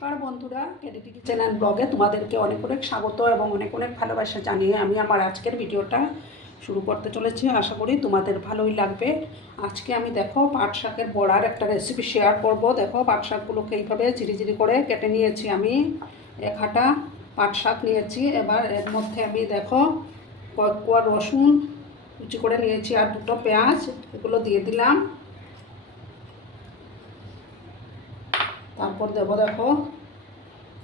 নমস্কার বন্ধুরা, কেডিটি kitchen and ব্লগে তোমাদেরকে অনেক অনেক স্বাগত এবং অনেক অনেক ভালোবাসা জানিয়ে আমি আমার আজকের ভিডিওটা শুরু করতে চলেছি। আশা করি তোমাদের ভালোই লাগবে। আজকে আমি দেখো পাট শাকের বড়ার একটা রেসিপি শেয়ার করব। দেখো পাট শাকগুলোকে এইভাবে ঝিরিঝিরি করে কেটে নিয়েছি। আমি এক হাঁটা পাট শাক নিয়েছি। এবার এর মধ্যে আমি দেখো কয়েক কোয়া রসুন কুচি করে নিয়েছি আর দুটো পেঁয়াজ, এগুলো দিয়ে দিলাম। তারপর দেবো দেখো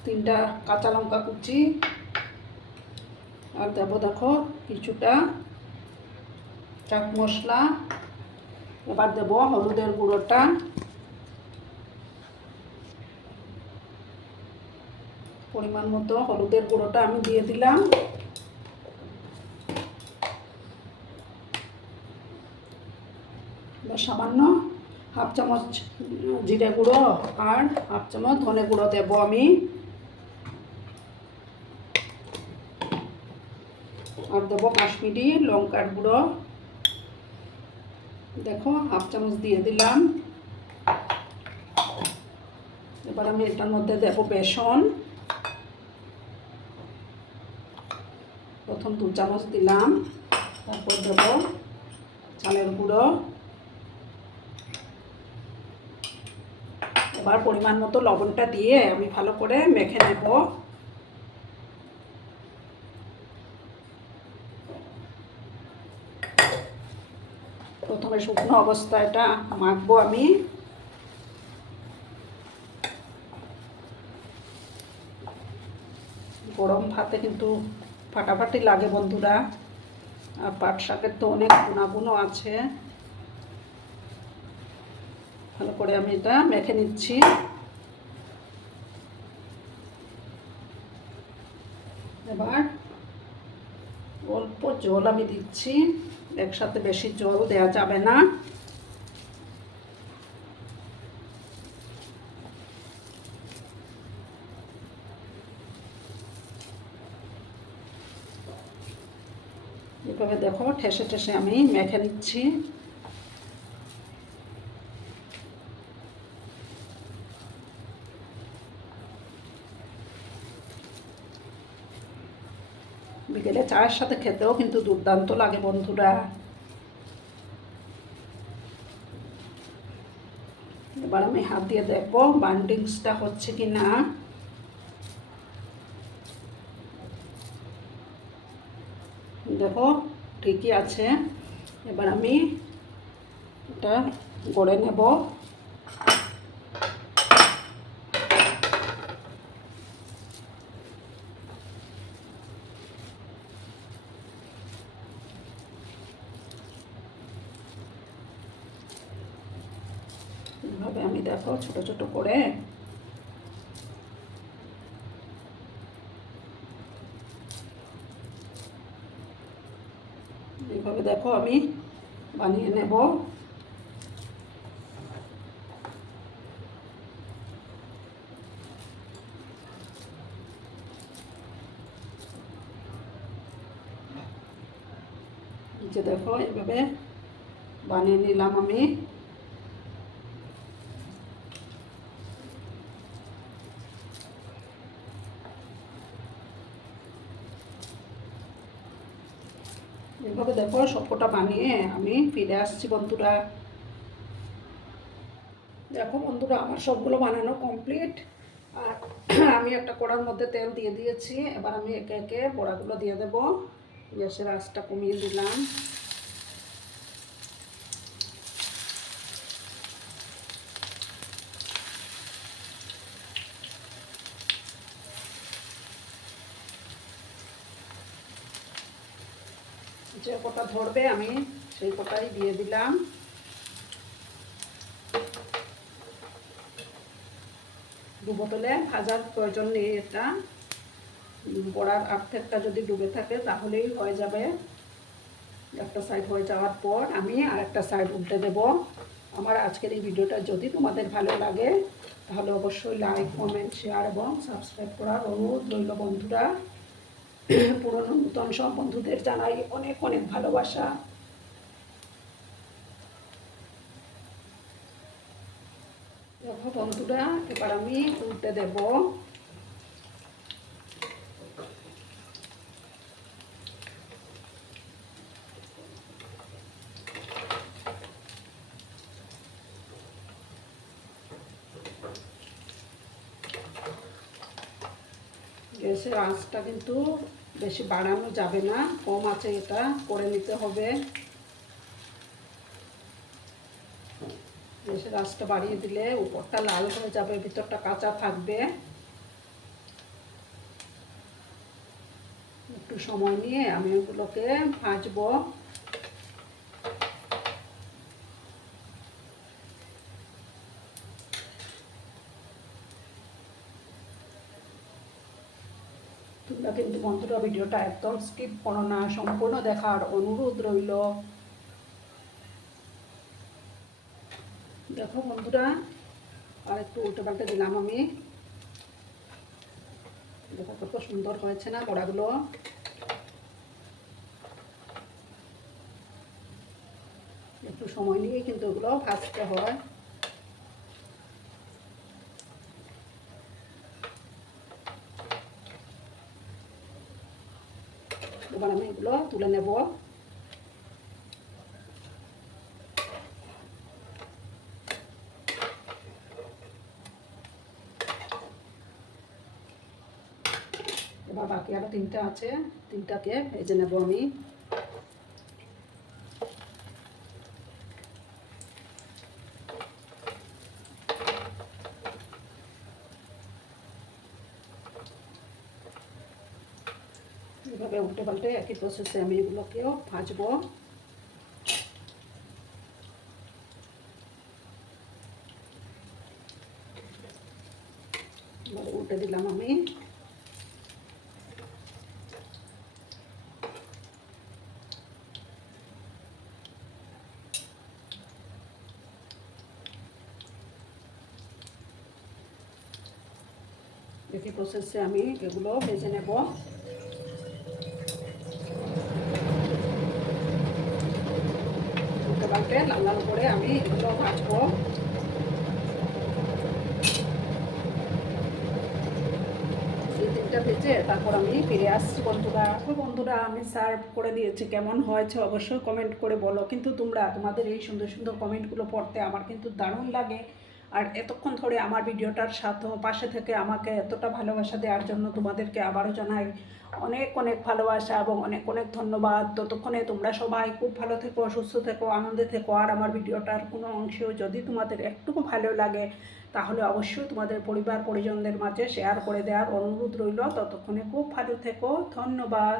3টা কাঁচা লঙ্কা কুচি, আর দেবো দেখো কিছুটা চাট মশলা। এবার দেবো হলুদের গুঁড়োটা, পরিমাণ মতো হলুদের গুঁড়োটা আমি দিয়ে দিলাম। এবার সামান্য হাফ চামচ জিরে গুঁড়ো আর হাফ চামচ ধনে গুঁড়ো দেবো আমি। আর দেবো কাশ্মীরি লঙ্কার গুঁড়ো, দেখো হাফ চামচ দিয়ে দিলাম। এবার আমি এটার মধ্যে দেবো বেসন, প্রথম 2 চামচ দিলাম। তারপর দেবো চালের গুঁড়ো। এবার পরিমাণ মতো লবণটা দিয়ে আমি ভালো করে মেখে নেব। প্রথমে শুকনো অবস্থায় এটা মাখবো আমি। গরম ভাতে কিন্তু ফাটাফাটি লাগে বন্ধুরা। আর পাট শাকের তো অনেক গুণাগুণও আছে। ভালো করে আমি এটা মেখে নিচ্ছি। এবার অল্প জল আমি দিচ্ছি, একসাথে বেশি জল দেওয়া যাবে না। এভাবে দেখো ঠেসে ঠেসে আমি মেখে নিচ্ছি। বিকেলে চায়ের সাথে খেতেও কিন্তু দুর্দান্ত লাগে বন্ধুরা। এবার আমি হাত দিয়ে দেখবো বাইন্ডিংসটা হচ্ছে কি না। দেখো ঠিকই আছে। এবার আমি এটা গড়ে নেব। এইভাবে আমি দেখো ছোট ছোট করে এইভাবে দেখো আমি বানিয়ে নেব। যে দেখো এইভাবে বানিয়ে নিলাম আমি। এইভাবে দেখো সবকটা বানিয়ে আমি ফিরে আসছি বন্ধুরা। দেখো বন্ধুরা আমার সবগুলো বানানো কমপ্লিট। আর আমি একটা কড়ার মধ্যে তেল দিয়ে দিয়েছি। এবার আমি একে একে বড়াগুলো দিয়ে দেবো। গ্যাসের আঁচটা কমিয়ে দিলাম। যে কটা ধরবে আমি সেই কটাই দিয়ে দিলাম। ডুবো তেলে ভাজার প্রয়োজন নেই। এটা বড়ার আর্ধেকটা যদি ডুবে থাকে তাহলেই হয়ে যাবে। একটা সাইড হয়ে যাওয়ার পর আমি আরেকটা সাইড উল্টে দেব। আমার আজকের এই ভিডিওটা যদি তোমাদের ভালো লাগে তাহলে অবশ্যই লাইক, কমেন্ট, শেয়ার এবং সাবস্ক্রাইব করার অনুরোধ রইল বন্ধুরা। পুরনো নতুন সব বন্ধুদের জানাই অনেক অনেক ভালোবাসা। দেখো বন্ধুরা, এবার আমি উল্টে দেব। গ্যাসের আঁচটা কিন্তু বেশি বাড়ানো যাবে না, কম আঁচে এটা করে নিতে হবে। গ্যাসের আঁচটা বাড়িয়ে দিলে উপরটা লাল হয়ে যাবে, ভিতরটা কাঁচা থাকবে। একটু সময় নিয়ে আমি ওগুলোকে ভাজবো। তোমরা কিন্তু বন্ধুরা ভিডিওটা একদম স্কিপ করো না, সম্পূর্ণ দেখার অনুরোধ রইল। দেখো বন্ধুরা, আর একটু উল্টে পাল্টে দিলাম আমি। দেখো কত সুন্দর হয়েছে না বড়াগুলো। একটু সময় নিয়ে কিন্তু ওগুলো ভাজতে হয়। এবার আমি এগুলো তুলে নেব। এবার বাকি আরো তিনটা আছে, তিনটাকে ভেজে নেব আমি। এভাবে উল্টে পাল্টে একই প্রসেসে আমি এগুলোকেও ভাজবো। এবার উল্টে দিলাম আমি। একই প্রসেসে আমি এগুলো ভেজে নেব। উল্টে পাল্টে লাল লাল করে আমি এগুলো ভাজবো। ভেজে তারপর আমি ফিরে আসছি বন্ধুরা। তো বন্ধুরা, আমি সার্ভ করে দিয়েছি, কেমন হয়েছে অবশ্যই কমেন্ট করে বলো। কিন্তু তোমরা তোমাদের এই সুন্দর সুন্দর কমেন্টগুলো পড়তে আমার কিন্তু দারুণ লাগে। আর এতক্ষণ ধরে আমার ভিডিওটার সাথে পাশে থেকে আমাকে এতটা ভালোবাসা দেওয়ার জন্য তোমাদেরকে আবারও জানাই অনেক অনেক ভালোবাসা এবং অনেক অনেক ধন্যবাদ। ততক্ষণে তোমরা সবাই খুব ভালো থেকো, সুস্থ থেকো, আনন্দে থেকো। আর আমার ভিডিওটার কোনো অংশেও যদি তোমাদের একটুকু ভালো লাগে তাহলে অবশ্যই তোমাদের পরিবার পরিজনদের মাঝে শেয়ার করে দেওয়ার অনুরোধ রইল। ততক্ষণে খুব ভালো থেকো, ধন্যবাদ।